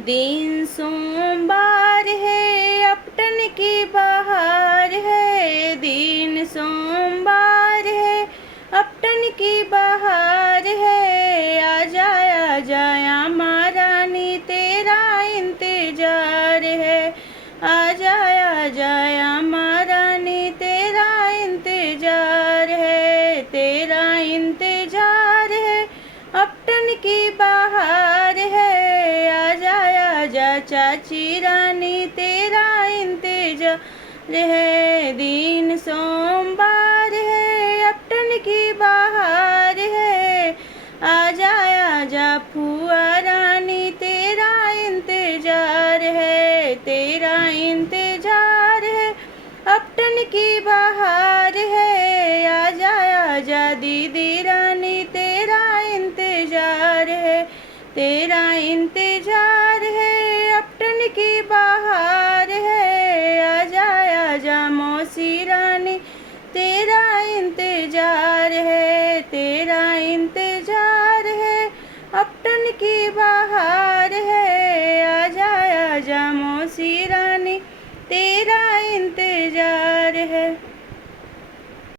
दिन सोमवार है, अपटन की बहार है। दिन सोमवार है, अपटन की बहार है। आजा आजा अम्मा रानी, तेरा इंतजार है। आजा आजा अम्मा रानी, तेरा इंतजार है। तेरा इंतजार है, अपटन की बहार है। आजा आजा चाची रानी, तेरा इंतजार है। दिन सोमवार है, अपटन की बहार है। आजा आजा फुआ रानी, तेरा इंतजार है। तेरा इंतजार है, अपटन की बहार है। आजा आजा दीदी रानी, तेरा इंतजार है। तेरा इंतजार है, अपटन की बहार है। आजा आजा मौसी रानी, तेरा इंतजार है। तेरा इंतजार है, अपटन की बहार